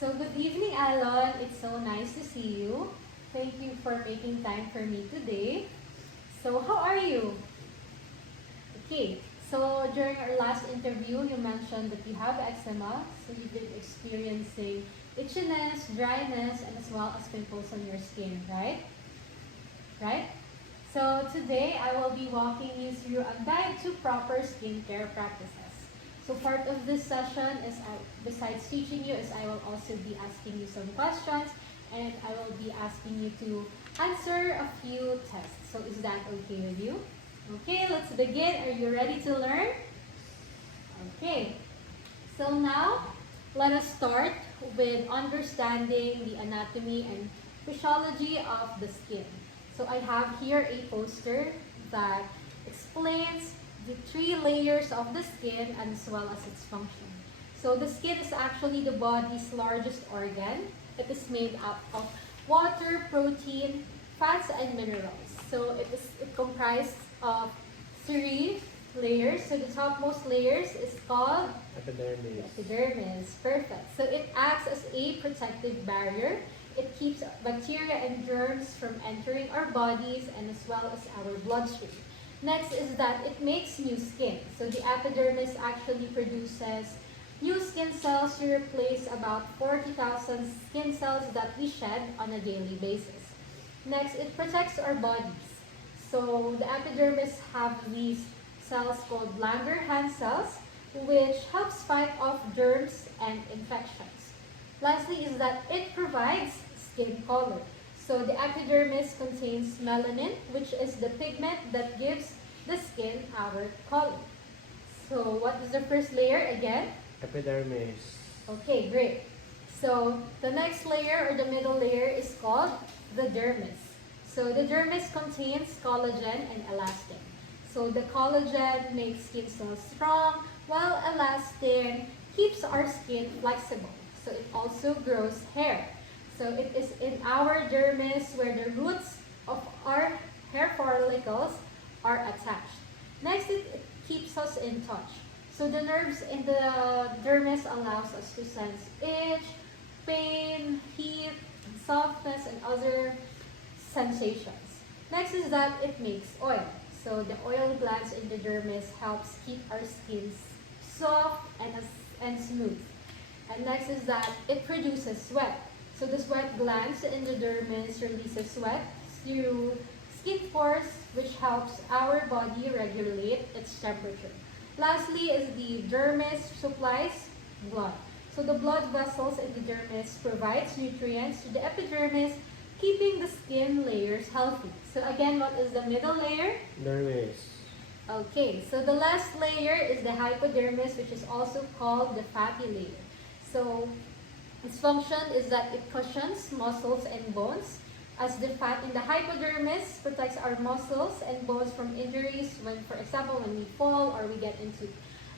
So good evening, Alon. It's so nice to see you. Thank you for making time for me today. So how are you? Okay, so during our last interview, you mentioned that you have eczema. So you've been experiencing itchiness, dryness, and as well as pimples on your skin, right? Right? So today, I will be walking you through a guide to proper skincare practices. So part of this session is, besides teaching you, is I will also be asking you some questions and I will be asking you to answer a few tests. So is that okay with you? Okay, let's begin. Are you ready to learn? Okay. So now, let us start with understanding the anatomy and physiology of the skin. So I have here a poster that explains the three layers of the skin as well as its function. So the skin is actually the body's largest organ. It is made up of water, protein, fats, and minerals. So it comprises of three layers. So the topmost layers is called Epidermis. epidermis. Perfect. So it acts as a protective barrier. It keeps bacteria and germs from entering our bodies and as well as our bloodstream. Next is that it makes new skin. So the epidermis actually produces new skin cells to replace about 40,000 skin cells that we shed on a daily basis. Next, it protects our bodies. So the epidermis have these cells called Langerhans cells, which helps fight off germs and infections. Lastly is that it provides skin color. So the epidermis contains melanin, which is the pigment that gives the skin our color. So what is the first layer again? Epidermis. Okay, great. So the next layer or the middle layer is called the dermis. So the dermis contains collagen and elastin. So the collagen makes skin cells strong, while elastin keeps our skin flexible. So it also grows hair. So it is in our dermis where the roots of our hair follicles are attached. Next, it keeps us in touch. So the nerves in the dermis allows us to sense itch, pain, heat, softness, and other sensations. Next is that it makes oil. So the oil glands in the dermis helps keep our skin soft and smooth. And next is that it produces sweat. So the sweat glands in the dermis releases sweat through skin pores, which helps our body regulate its temperature. Lastly is the dermis supplies blood. So the blood vessels in the dermis provides nutrients to the epidermis, keeping the skin layers healthy. So again, what is the middle layer? Dermis. Okay, so the last layer is the hypodermis, which is also called the fatty layer. So its function is that it cushions muscles and bones, as the fat in the hypodermis protects our muscles and bones from injuries when, for example, when we fall or we get into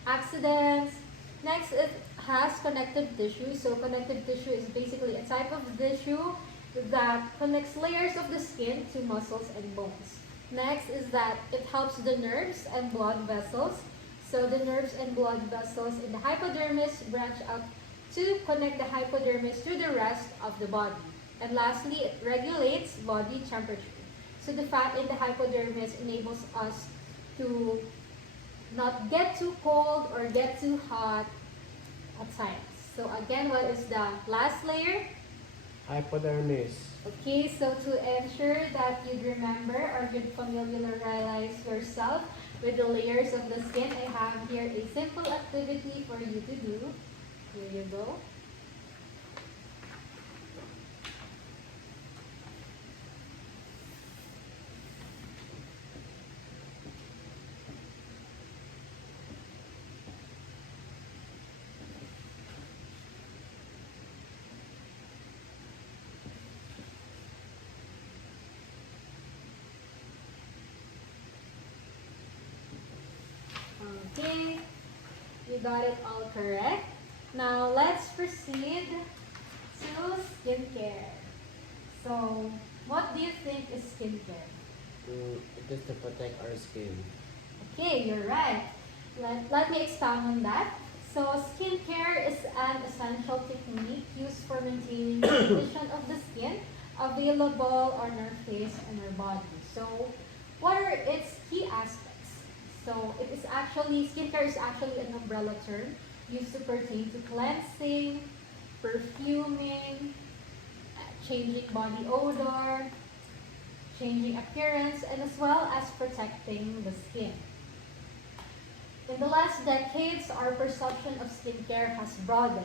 accidents. Next, it has connective tissue. So connective tissue is basically a type of tissue that connects layers of the skin to muscles and bones. Next is that it helps the nerves and blood vessels. So the nerves and blood vessels in the hypodermis branch out to connect the hypodermis to the rest of the body. And lastly, it regulates body temperature. So the fat in the hypodermis enables us to not get too cold or get too hot at times. So again, what is the last layer? Hypodermis. Okay, so to ensure that you'd remember or you'd familiarize yourself with the layers of the skin, I have here a simple activity for you to do. Here you go. Okay, you got it all correct. Now let's proceed to skincare. So, what do you think is skincare? It is to protect our skin. Okay, you're right. Let me expound on that. So skincare is an essential technique used for maintaining the condition of the skin available on our face and our body. So what are its key aspects? So it is actually, skincare is actually an umbrella term used to pertain to cleansing, perfuming, changing body odor, changing appearance, and as well as protecting the skin. In the last decades, our perception of skincare has broadened.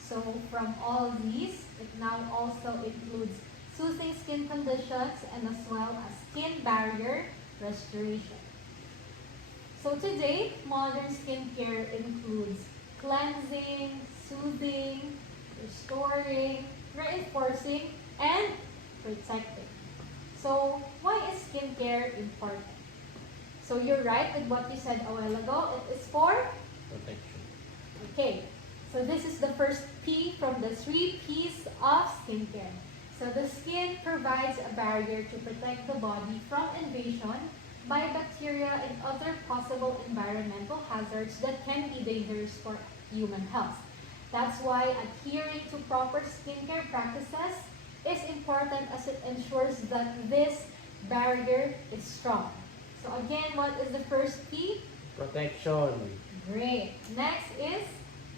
So from all these, it now also includes soothing skin conditions and as well as skin barrier restoration. So today, modern skincare includes cleansing, soothing, restoring, reinforcing, and protecting. So why is skincare important? So you're right with what you said a while ago. It is for? Protection. Okay. So this is the first P from the 3 P's of skincare. So the skin provides a barrier to protect the body from invasion by bacteria and other possible environmental hazards that can be dangerous for human health. That's why adhering to proper skincare practices is important as it ensures that this barrier is strong. So again, what is the first P? Protection. Great. Next is?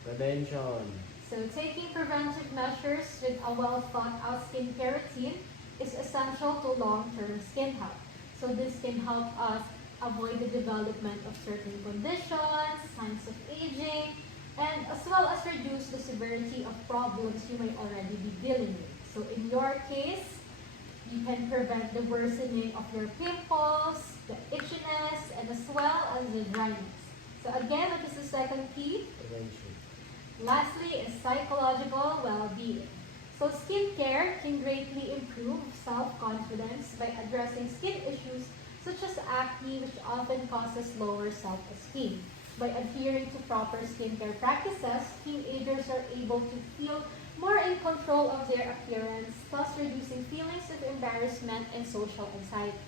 Prevention. So taking preventive measures with a well thought out skincare routine is essential to long-term skin health. So this can help us avoid the development of certain conditions, signs of aging, and as well as reduce the severity of problems you may already be dealing with. So in your case, you can prevent the worsening of your pimples, the itchiness, and as well as the dryness. So again, what is the second P? Prevention. Lastly is psychological well-being. So skincare can greatly improve self-confidence by addressing skin issues such as acne, which often causes lower self-esteem. By adhering to proper skincare practices, teenagers are able to feel more in control of their appearance, thus reducing feelings of embarrassment and social anxiety.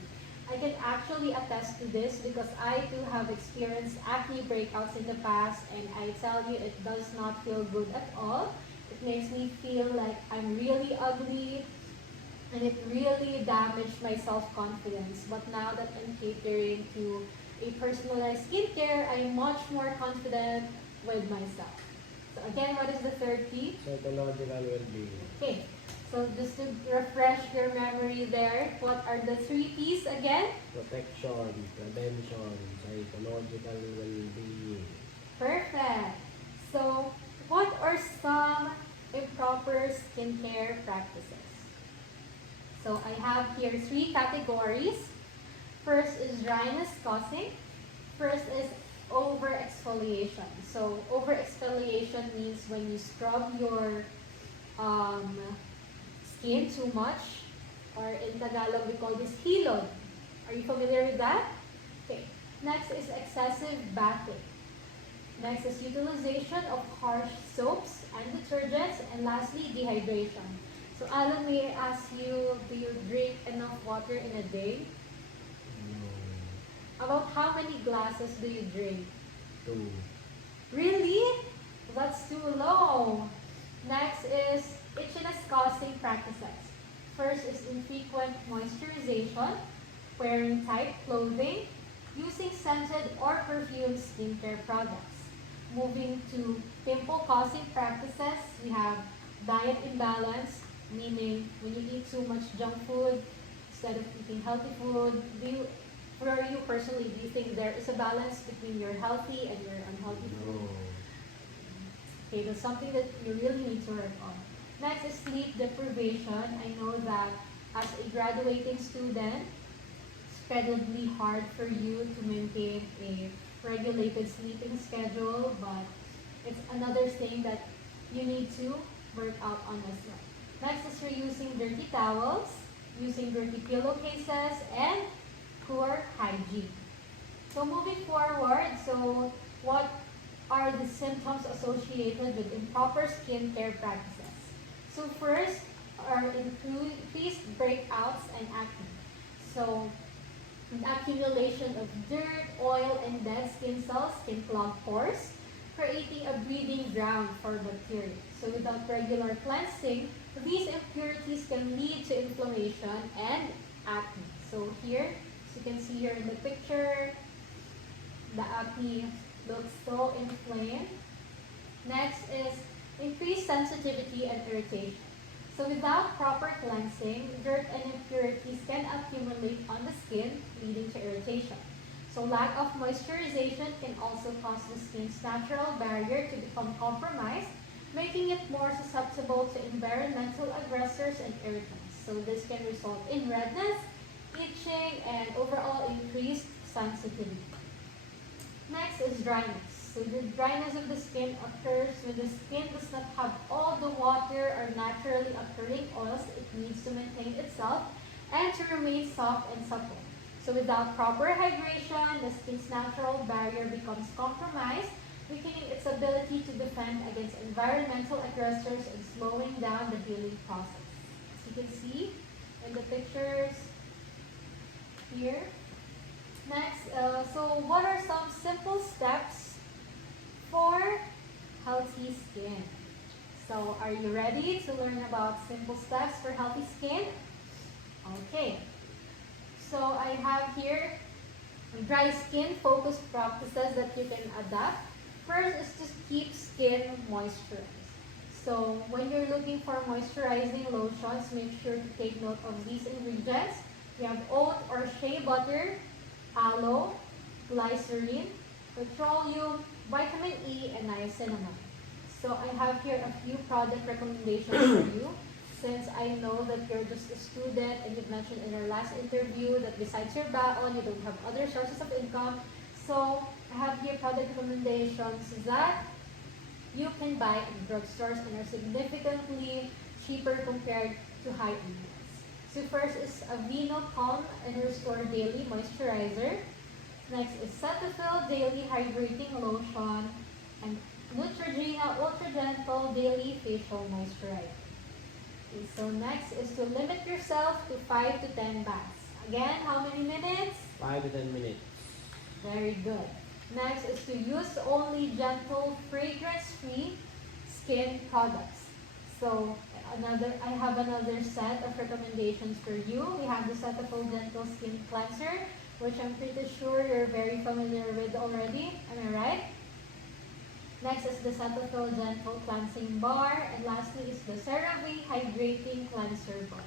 I can actually attest to this because I too have experienced acne breakouts in the past, and I tell you, it does not feel good at all. It makes me feel like I'm really ugly, and it really damaged my self-confidence. But now that I'm catering to a personalized skincare, I am much more confident with myself. So again, what is the third P? Psychological well-being. Okay, so just to refresh your memory there, what are the 3 P's again? Protection. Prevention. Psychological well-being. Perfect. So, what are some improper skincare practices? So, I have here 3 categories. First is dryness causing. First is over exfoliation. So, over exfoliation means when you scrub your skin too much, or in Tagalog we call this hilod. Are you familiar with that? Okay. Next is excessive bathing. Next is utilization of harsh soaps and detergents. And lastly, dehydration. So Alan, may I ask you, do you drink enough water in a day? About how many glasses do you drink? 2. Really? That's too low. Next is itchiness causing practices. First is infrequent moisturization, wearing tight clothing, using scented or perfumed skincare products. Moving to pimple causing practices, we have diet imbalance, meaning when you eat too much junk food instead of eating healthy food. For you personally, do you think there is a balance between your healthy and your unhealthy food? No. Okay, that's something that you really need to work on. Next is sleep deprivation. I know that as a graduating student, it's incredibly hard for you to maintain a regulated sleeping schedule, but it's another thing that you need to work out on as well. Next is reusing dirty towels, using dirty pillowcases, and poor hygiene. So moving forward, so what are the symptoms associated with improper skincare practices? So first are increased breakouts and acne. So an accumulation of dirt, oil, and dead skin cells can clog pores, creating a breeding ground for bacteria. So without regular cleansing, these impurities can lead to inflammation and acne. So here, as you can see here in the picture, the acne looks so inflamed. Next is increased sensitivity and irritation. So without proper cleansing, dirt and impurities can accumulate on the skin, leading to irritation. So lack of moisturization can also cause the skin's natural barrier to become compromised, making it more susceptible to environmental aggressors and irritants. So this can result in redness, itching, and overall increased sensitivity. Next is dryness. So the dryness of the skin occurs when the skin does not have all the water or naturally occurring oils it needs to maintain itself and to remain soft and supple. So without proper hydration, the skin's natural barrier becomes compromised, weakening its ability to defend against environmental aggressors and slowing down the healing process. As you can see in the pictures here. Next, so what are some simple steps for healthy skin? So are you ready to learn about simple steps for healthy skin? Okay. So I have here dry skin focused practices that you can adapt. First is to keep skin moisturized. So when you're looking for moisturizing lotions, make sure to take note of these ingredients. We have oat or shea butter, aloe, glycerin, petroleum, vitamin E, and niacinamide. So I have here a few product recommendations for you. Since I know that you're just a student and you've mentioned in our last interview that besides your baon, you don't have other sources of income. So I have here product recommendations that you can buy in drugstores and are significantly cheaper compared to high-end ones. So first is Aveeno Calm and Restore Daily Moisturizer. Next is Cetaphil Daily Hydrating Lotion and Neutrogena Ultra Gentle Daily Facial Moisturizer. Okay, so next is to limit yourself to 5 to 10 baths. Again, how many minutes? 5 to 10 minutes. Very good. Next is to use only gentle, fragrance-free skin products. So I have another set of recommendations for you. We have the Cetaphil Gentle Skin Cleanser, which I'm pretty sure you're very familiar with already. Am I right? Next is the Cetaphil Gentle Cleansing Bar. And lastly is the CeraVe Hydrating Cleanser Bar.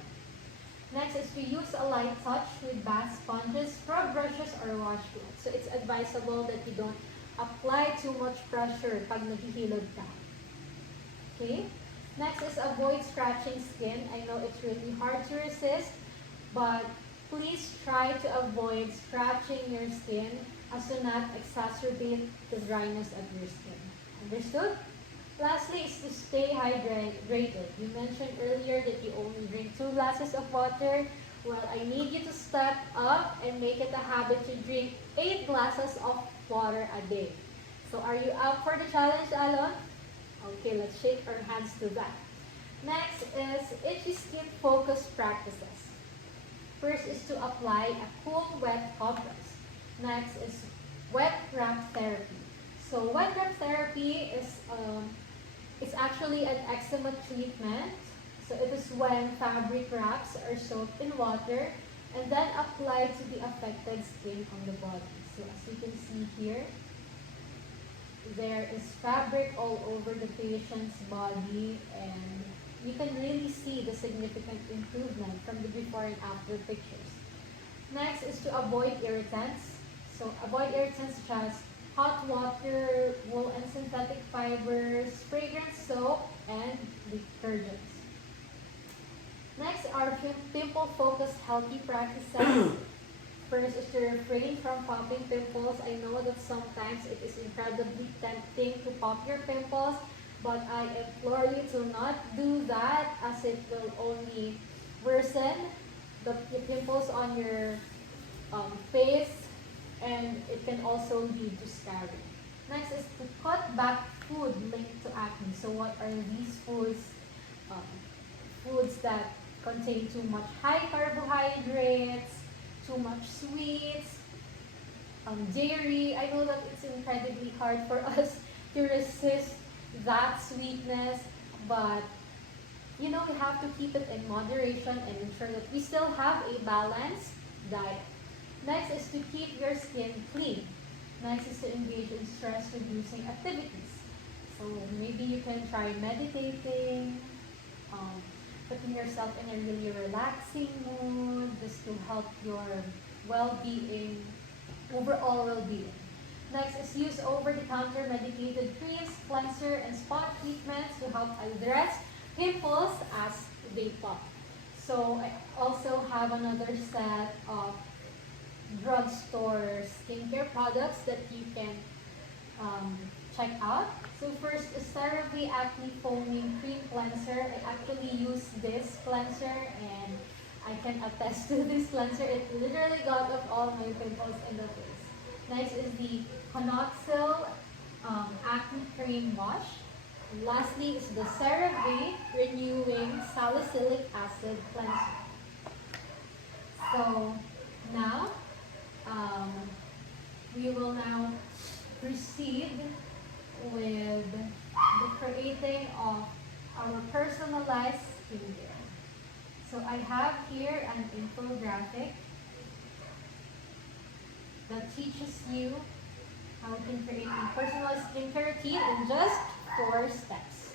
Next is to use a light touch with bath sponges, scrub brushes, or washcloths. So it's advisable that you don't apply too much pressure pag naghihilod ka. Okay? Next is avoid scratching skin. I know it's really hard to resist, but please try to avoid scratching your skin as to not exacerbate the dryness of your skin. Understood? Lastly is to stay hydrated. You mentioned earlier that you only drink 2 glasses of water. Well, I need you to step up and make it a habit to drink 8 glasses of water a day. So are you up for the challenge, Alon? Okay, let's shake our hands to that. Next is itchy skin focus practices. First is to apply a cool wet compress. Next is wet wrap therapy. So wet wrap therapy is it's actually an eczema treatment. So it is when fabric wraps are soaked in water and then applied to the affected skin on the body. So as you can see here, there is fabric all over the patient's body, and you can really see the significant improvement from the before and after pictures. Next is to avoid irritants. So avoid irritants such as hot water, wool and synthetic fibers, fragrance soap, and detergents. Next are pimple-focused healthy practices. First is to refrain from popping pimples. I know that sometimes it is incredibly tempting to pop your pimples, but I implore you to not do that, as it will only worsen the pimples on your face, and it can also lead to scarring. Next is to cut back food linked to acne. So what are these foods? Foods that contain too much high carbohydrates, too much sweets, dairy. I know that it's incredibly hard for us to resist that sweetness, but we have to keep it in moderation and ensure that we still have a balanced diet. Next is to keep your skin clean. Next is to engage in stress-reducing activities. So maybe you can try meditating, putting yourself in a really relaxing mood, just to help your well-being, overall well-being. Next is use over-the-counter medicated creams, cleanser, and spot treatments to help address pimples as they pop. So I also have another set of drugstore skincare products that you can check out. So first is CeraVe Acne Foaming Cream Cleanser. I actually use this cleanser and I can attest to this cleanser. It literally got off all my pimples in the face. Next is the Conoxil Acne Cream Wash. And lastly is the CeraVe Renewing Salicylic Acid Cleanser. So now, we will now proceed with the creating of our personalized skincare. So I have here an infographic that teaches you how you can create a personalized skincare routine in just 4 steps.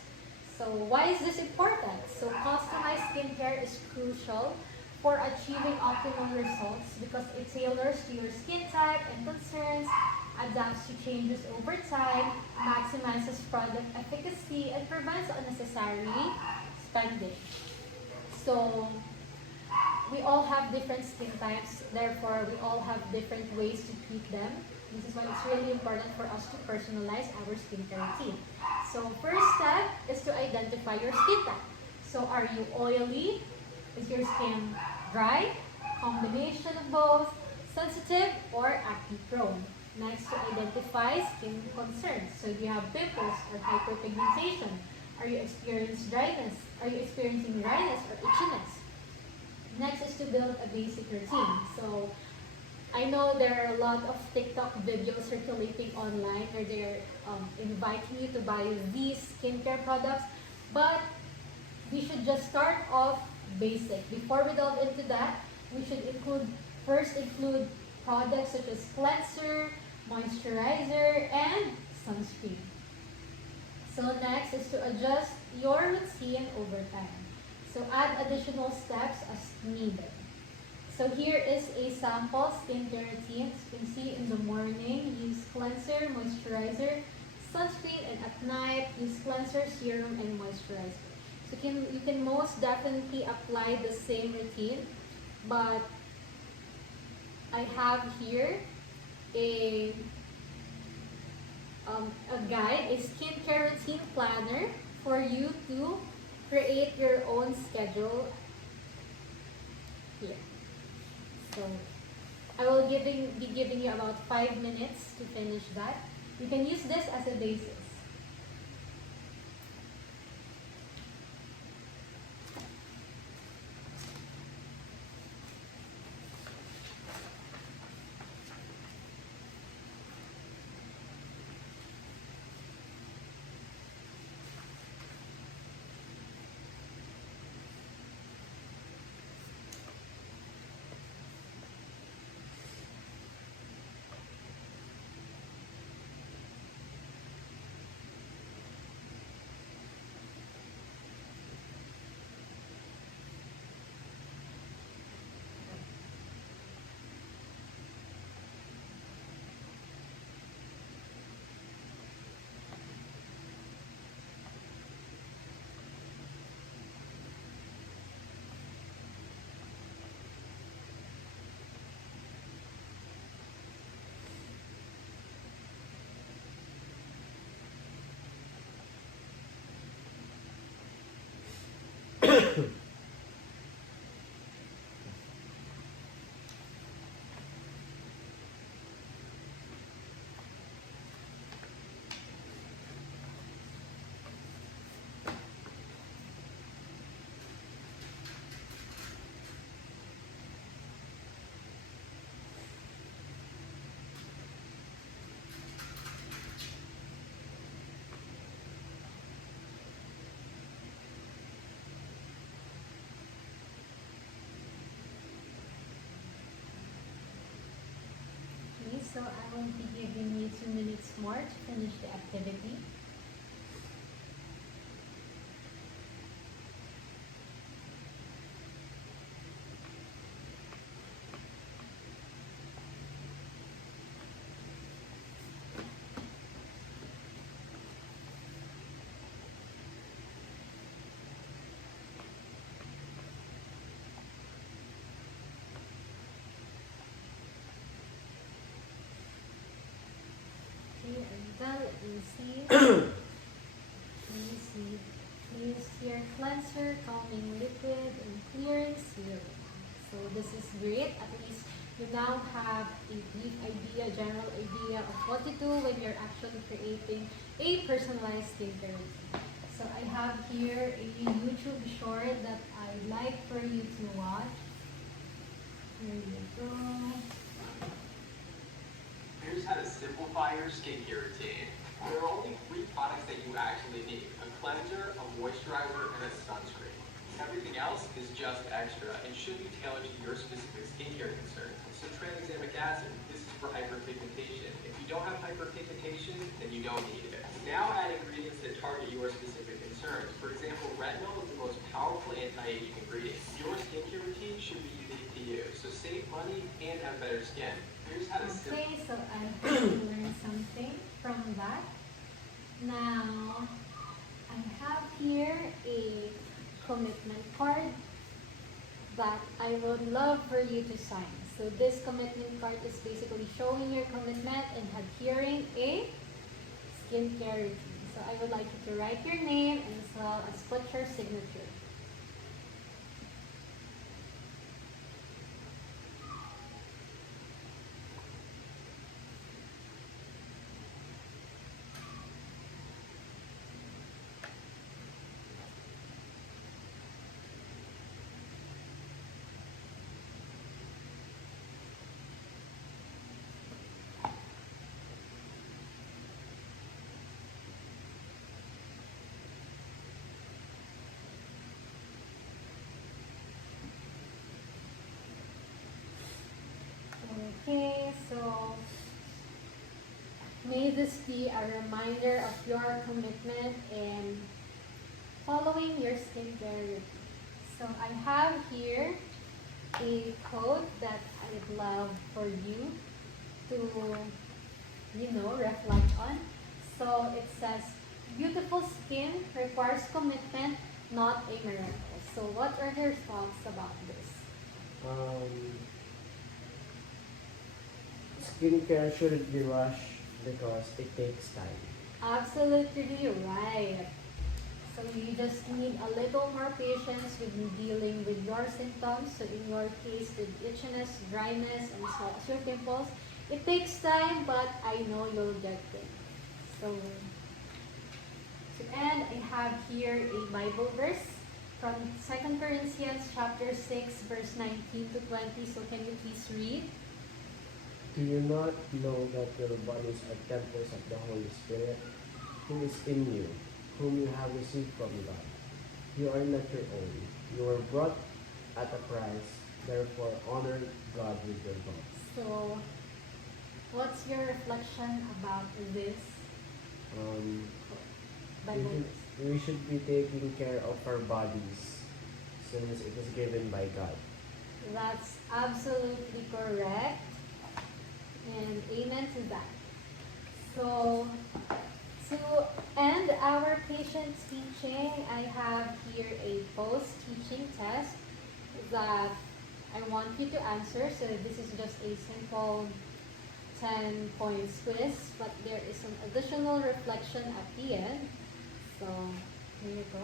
So why is this important? So customized skincare is crucial for achieving optimal results because it tailors to your skin type and concerns, adapts to changes over time, maximizes product efficacy, and prevents unnecessary spending. So we all have different skin types, therefore we all have different ways to treat them. This is why it's really important for us to personalize our skincare routine. So first step is to identify your skin type. So are you oily? Is your skin dry? Combination of both? Sensitive or acne prone? Next, to identify skin concerns. So do you have pimples or hyperpigmentation? Are you experiencing dryness? Are you experiencing dryness or itchiness? Next is to build a basic routine. So I know there are a lot of TikTok videos circulating online where they're inviting you to buy these skincare products, but we should just start off basic. Before we delve into that, we should first include products such as cleanser, moisturizer, and sunscreen. So next is to adjust your routine over time. So add additional steps as needed. So here is a sample skincare routine. As you can see, in the morning, use cleanser, moisturizer, sunscreen, and at night, use cleanser, serum, and moisturizer. So you can most definitely apply the same routine, but I have here a guide, a skincare routine planner for you to create your own schedule here. So I will be giving you about 5 minutes to finish that. You can use this as a basis. So I will be giving you 2 minutes more to finish the activity. Okay, I'm done. Let me see. Please see. Use your cleanser, calming liquid, and clearing serum. So this is great. At least you now have a brief idea, general idea of what to do when you're actually creating a personalized skincare routine. So I have here a YouTube short that I'd like for you to watch. Here you go. Here's how to simplify your skincare routine. There are only 3 products that you actually need: a cleanser, a moisturizer, and a sunscreen. Everything else is just extra and should be tailored to your specific skincare concerns. So tranexamic acid, this is for hyperpigmentation. If you don't have hyperpigmentation, then you don't need it. Now add ingredients that target your specific concerns. For example, retinol is the most powerful anti-aging ingredient. Your skincare routine should be unique to you, so save money and have better skin. Here's how to Okay, so I hope you learned something from that. Now, I have here a commitment card that I would love for you to sign. So this commitment card is basically showing your commitment and adhering a skincare routine. So I would like you to write your name as well as put your signature. Okay, so may this be a reminder of your commitment in following your skincare routine. So I have here a quote that I'd love for you to, reflect on. So it says, beautiful skin requires commitment, not a miracle. So what are your thoughts about this? Skincare shouldn't be rushed because it takes time. Absolutely right. So you just need a little more patience with dealing with your symptoms. So in your case, with itchiness, dryness, and so your pimples, it takes time, but I know you'll get it. So to end, I have here a Bible verse from 2 Corinthians chapter 6, verse 19 to 20. So can you please read? Do you not know that your bodies are temples of the Holy Spirit, who is in you, whom you have received from God? You are not your own. You were bought at a price, therefore honor God with your bodies. So, what's your reflection about this Bible verse? We should be taking care of our bodies since it is given by God. That's absolutely correct. And amen to that. So, to end our patient's teaching, I have here a post-teaching test that I want you to answer. So this is just a simple 10 points quiz, but there is an additional reflection at the end. So, here you go.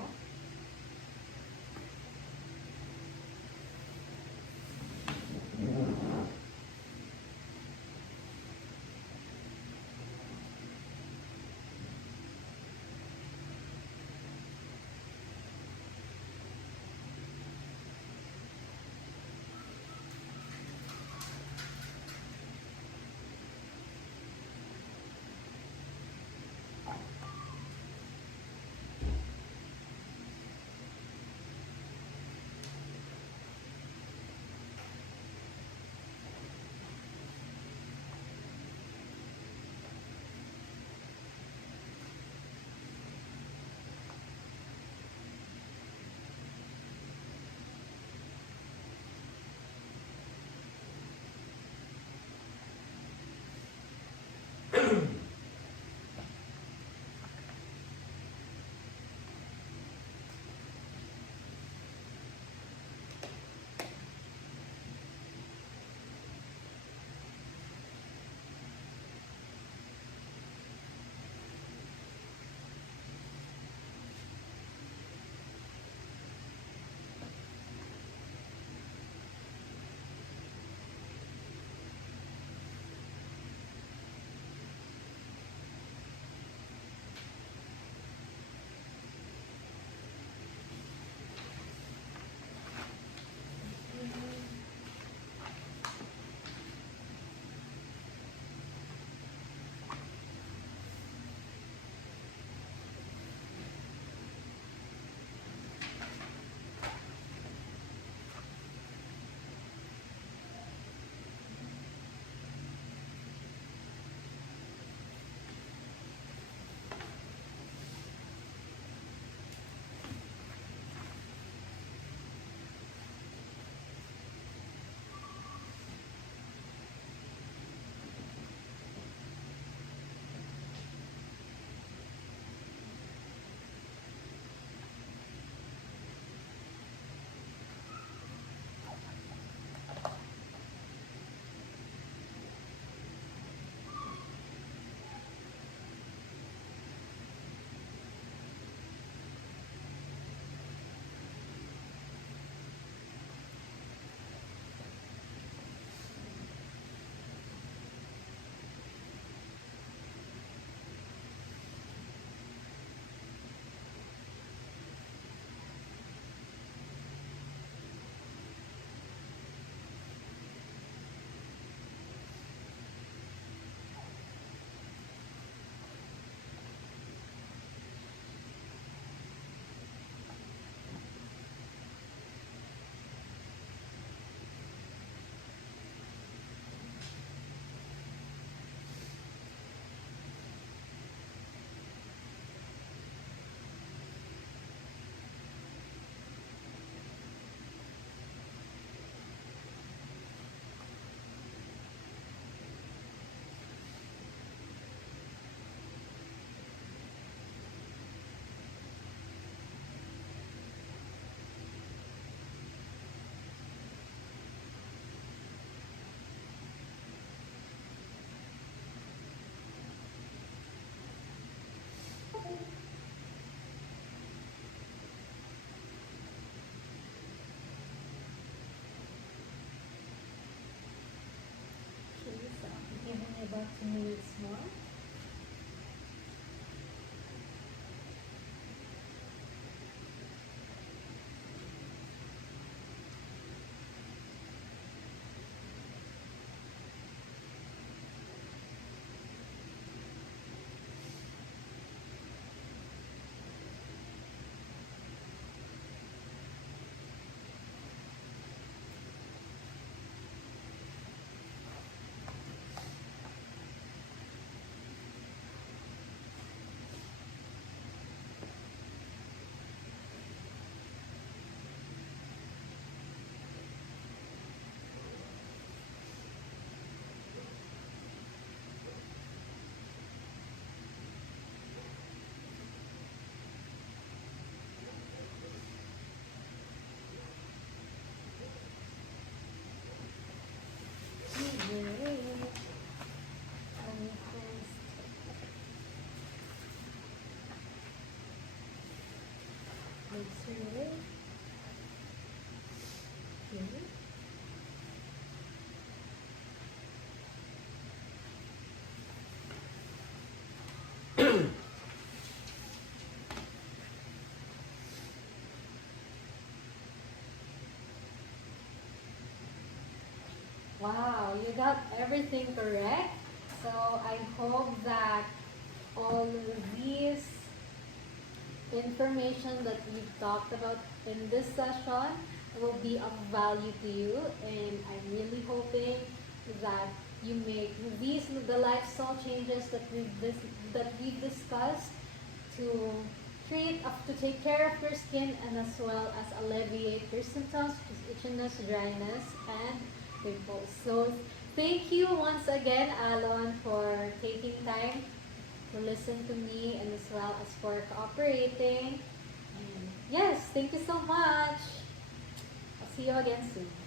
Wow, you got everything correct. So I hope that all these information that we've talked about in this session will be of value to you, and I'm really hoping that you make these the lifestyle changes that we've discussed to to take care of your skin, and as well as alleviate your symptoms, which is itchiness, dryness, and pimples. So thank you once again, Alon, for taking time to listen to me, and as well as for cooperating. And yes, thank you so much. I'll see you again soon.